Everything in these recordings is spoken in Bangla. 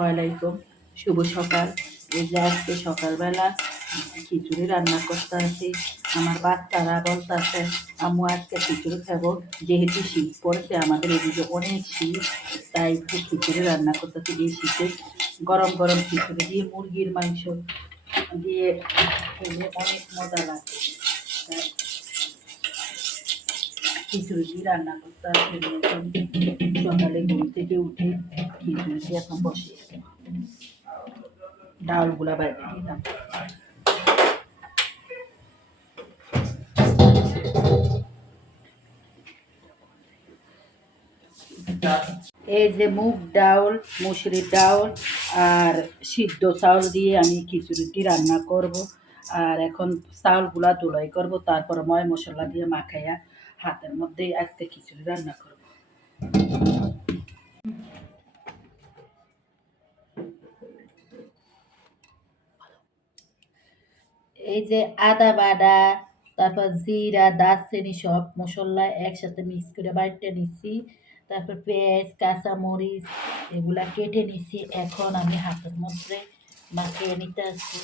আসসালামু আলাইকুম, শুভ সকাল। এই যে আজকে সকালবেলা খিচুড়ি রান্না করতে আছি। আমার বাচ্চারা বলতেছে আম্মু আজকে খিচুড়ি খাবো, যেহেতু শীত পড়েছে আমাদের এদিকে অনেক শীত, তাই একটু খিচুড়ি রান্না করতেছি। এই শীতে গরম গরম খিচুড়ি দিয়ে মুরগির মাংস দিয়ে খেলে অনেক মজা লাগে। তাই খিচুড়ি দিয়ে রান্না করতে আসি। সকালে ঘুম থেকে উঠে খিচুড়ি দিয়ে এখন বসিয়ে ডালগুলা বাইরে দিলাম। এই যে মুগ ডাউল, মুসুরির ডাউল আর সিদ্ধ চাউল দিয়ে আমি খিচুড়িটি রান্না করব। আর এখন চাউলগুলা ধুলাই করব, তারপর ময় মশলা দিয়ে মাখাইয়া হাতের মধ্যে আজকে খিচুড়ি রান্না করব। এই যে আদা বাটা, তারপর জিরা, দারচিনি সব মশলা একসাথে মিক্স করে বাইটে নিচ্ছি। তারপর পেঁয়াজ, কাঁচামরিচ এগুলা কেটে নিচ্ছি। এখন আমি হাতের মধ্যে মাখিয়ে নিতে আসছি।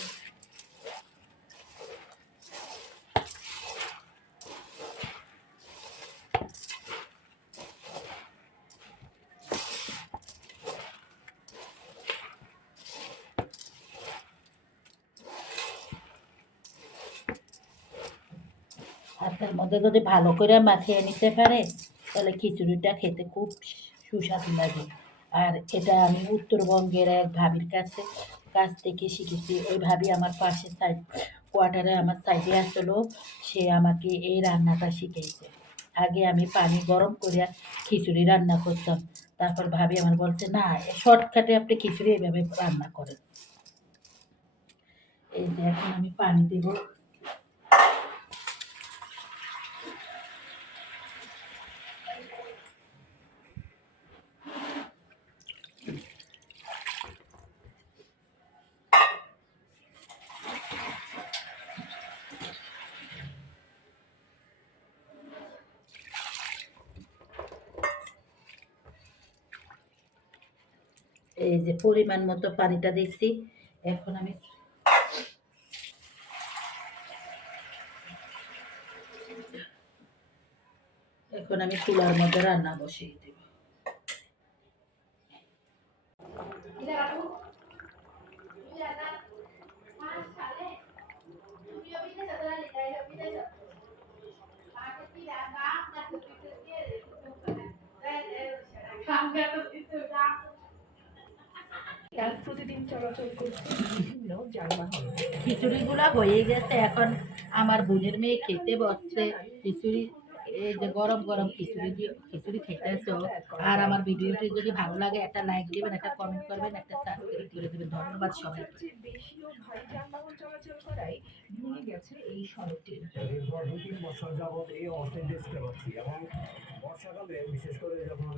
হাতের মধ্যে যদি ভালো করে মাখিয়ে নিতে পারে তাহলে খিচুড়িটা খেতে খুব সুস্বাদু লাগে। আর এটা আমি উত্তরবঙ্গের এক ভাবির কাছ থেকে শিখেছি। ওই ভাবি আমার পাশে সাইড কোয়ার্টারে আমার সাইডে আসলো, সে আমাকে এই রান্নাটা শিখিয়েছে। আগে আমি পানি গরম করে খিচুড়ি রান্না করতাম, তারপর ভাবি আমার বলছে না, শর্টকাটে আপনি খিচুড়ি এভাবে রান্না করেন। এই যে এখন আমি পানি দেবো। এই যে পরিমাণ মতো পানিটা দিচ্ছি। এখন আমি চুলার মধ্যে রান্না বসিয়ে দেব। খিচুড়িগুলা হয়ে গেছে, এখন আমার বোনের মেয়ে খেতে বসছে খিচুড়ি। এই যে গরম গরম খিচুড়ি খেতেছ। আর আমার ভিডিওটি যদি ভালো লাগে একটা লাইক দিবেন, একটা কমেন্ট করবেন, একটা সাবস্ক্রাইব করে দেবেন। ধন্যবাদ সবাইকে। বেশিও ভারী যানবাহন চলাচল করায় ভেঙে গেছে এই সড়কটি। দীর্ঘ 2-3 বছর যাবৎ এই অর্থে দেখতে পাচ্ছি এবং বর্ষাকালে বিশেষ করে যখন